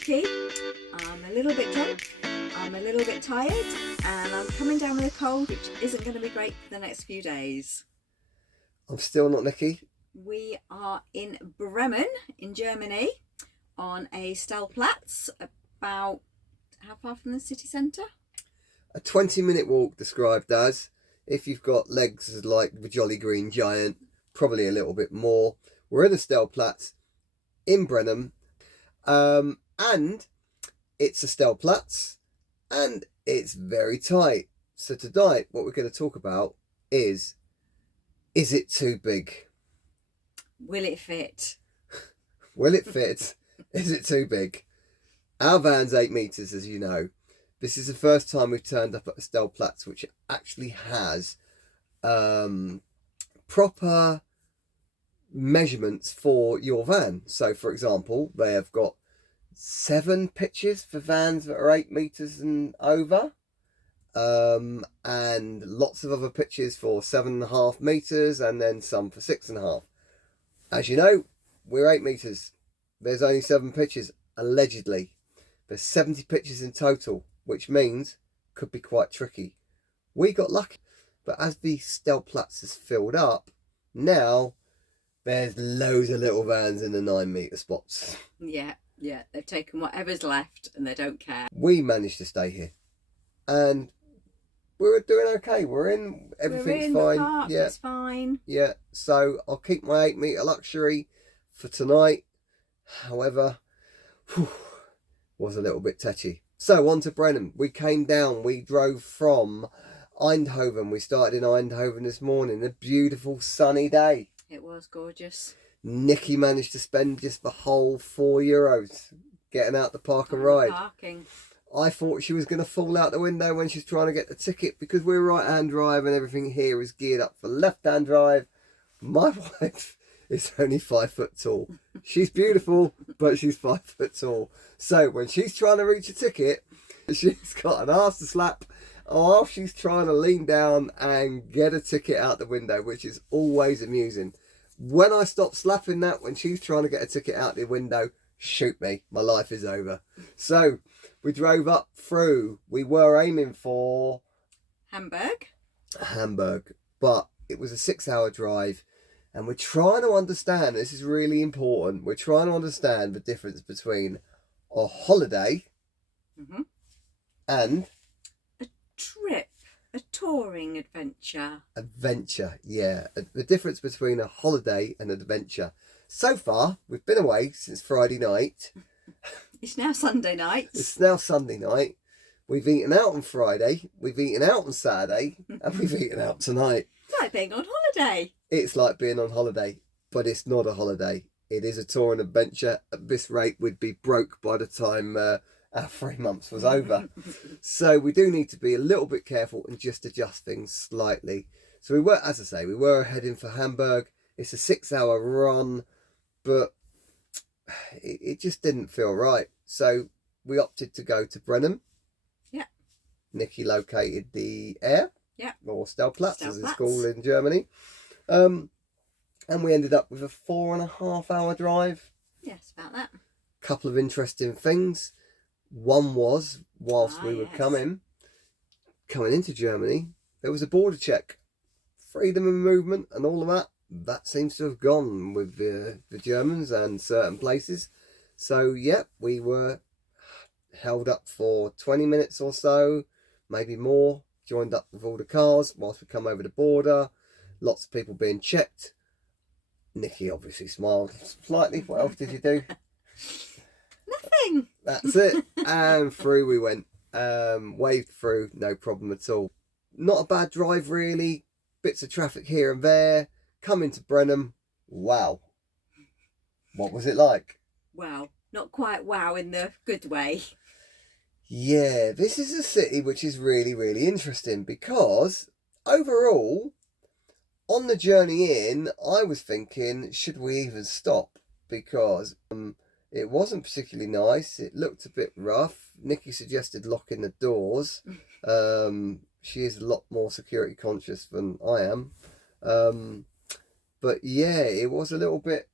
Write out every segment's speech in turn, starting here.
Nikki. I'm a little bit drunk, I'm a little bit tired, and I'm coming down with a cold, which isn't going to be great for the next few days. I'm still not Nikki. We are in Bremen, in Germany, on a Stellplatz, about how far from the city centre? A 20-minute walk described as, if you've got legs like the Jolly Green Giant, probably a little bit more. We're in the Stellplatz in Bremen, and it's a Stellplatz, and it's very tight. So tonight, what we're going to talk about is it too big? Will it fit? Will it fit? Is it too big? Our van's 8 metres, as you know. This is the first time we've turned up at a Stellplatz which actually has proper measurements for your van. So, for example, they have got 7 pitches for vans that are 8 metres and over, and lots of other pitches for 7.5 metres, and then some for 6.5. As you know, we're 8 metres. There's only 7 pitches, allegedly. There's 70 pitches in total, which means could be quite tricky. We got lucky, but as the Stellplatz is filled up, now there's loads of little vans in the 9 metre spots. Yeah, they've taken whatever's left and they don't care. We managed to stay here, and we're doing okay. We're in, everything's We're in fine. The park, Yeah, it's fine. yeah. So I'll keep my 8 metre luxury for tonight. However, was a little bit touchy. So on to Bremen. We came down. We drove from Eindhoven. We started in Eindhoven this morning. A beautiful sunny day. It was gorgeous. Nikki managed to spend just the whole €4 getting out the park and ride. Parking. I thought she was going to fall out the window when she's trying to get the ticket, because we're right-hand drive and everything here is geared up for left-hand drive. My wife is only 5 foot tall. She's beautiful, but she's 5 foot tall. So when she's trying to reach a ticket, she's got an arse to slap while she's trying to lean down and get a ticket out the window, which is always amusing. When I stop slapping that, when she's trying to get a ticket out the window, shoot me, my life is over. So we drove up through. We were aiming for Hamburg, but it was a 6-hour drive. And we're trying to understand, this is really important, we're trying to understand the difference between a holiday and a trip, a touring adventure. Yeah. The difference between a holiday and an adventure. So far, we've been away since Friday night. It's now Sunday night. It's now Sunday night. We've eaten out on Friday, we've eaten out on Saturday, and we've eaten out tonight. It's like being on holiday. It's like being on holiday, but it's not a holiday. It is a tour and adventure. At this rate, we'd be broke by the time our 3 months was over. So we do need to be a little bit careful and just adjust things slightly. So we were, as I say, we were heading for Hamburg. It's a 6-hour run, but it just didn't feel right. So we opted to go to Bremen. Yeah. Nikki located the air. Yeah. Or Stellplatz, as it's Stellplatz. called in Germany. And we ended up with a 4.5-hour drive. Yes, about that. Couple of interesting things. One was, whilst we were coming into Germany, there was a border check. Freedom of movement and all of that. That seems to have gone with the Germans and certain places. So, yeah, we were held up for 20 minutes or so, maybe more. Joined up with all the cars whilst we come over the border. Lots of people being checked. Nikki obviously smiled slightly. What else did you do? Nothing. That's it. And through we went. Waved through, no problem at all. Not a bad drive really. Bits of traffic here and there. Coming to Bremen. Wow. What was it like? Wow. Not quite wow in the good way. Yeah, this is a city which is really, really interesting, because overall, on the journey in, I was thinking, should we even stop? Because it wasn't particularly nice. It looked a bit rough. Nikki suggested locking the doors. She is a lot more security conscious than I am. But yeah, it was a little bit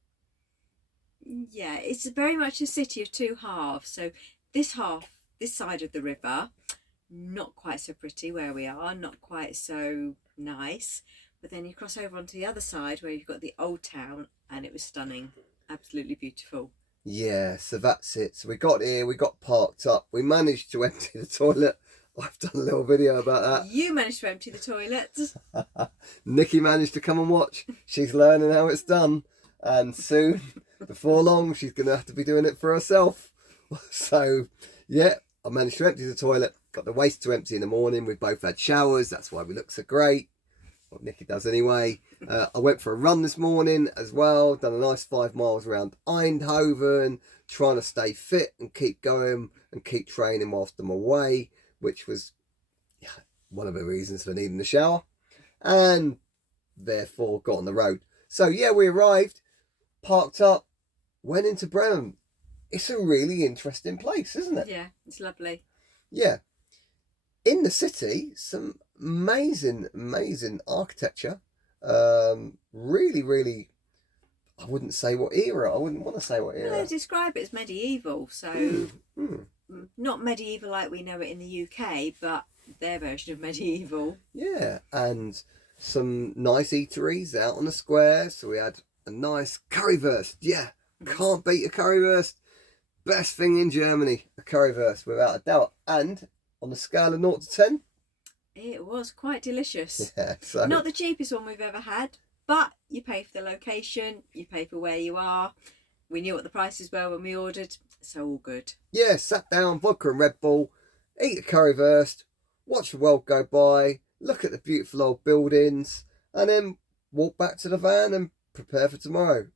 Yeah, it's very much a city of two halves. So this half, this side of the river, not quite so pretty where we are, not quite so nice. But then you cross over onto the other side where you've got the old town, and it was stunning, absolutely beautiful. Yeah, so that's it. So we got here, we got parked up, we managed to empty the toilet. I've done a little video about You managed to empty the toilets. that. Nikki managed to come and watch. She's learning how it's done. And soon, before long, she's going to have to be doing it for herself. So, yeah, I managed to empty the toilet. Got the waste to empty in the morning. We've both had showers. That's why we look so great. What Nikki does anyway. I went for a run this morning as well. Done a nice 5 miles around Eindhoven. Trying to stay fit and keep going and keep training whilst I'm away, which was one of the reasons for needing the shower. And therefore got on the road. So yeah, we arrived, parked up, went into Bremen. It's a really interesting place, isn't it? Yeah, it's lovely. Yeah. In the city, some amazing architecture. Really, really, I wouldn't say what era. I wouldn't want to say what era. Well, they describe it as medieval, so not medieval like we know it in the UK, but their version of medieval. Yeah, and some nice eateries out on the square. So we had a nice currywurst. Yeah, can't beat a currywurst. Best thing in Germany, a currywurst, without a doubt. And on the scale of 0 to 10, it was quite delicious. Yeah, so not the cheapest one we've ever had, but you pay for the location, you pay for where you are. We knew what the prices were when we ordered, so all good. Yeah, sat down, vodka and Red Bull, eat a currywurst, watch the world go by, look at the beautiful old buildings, and then walk back to the van and prepare for tomorrow.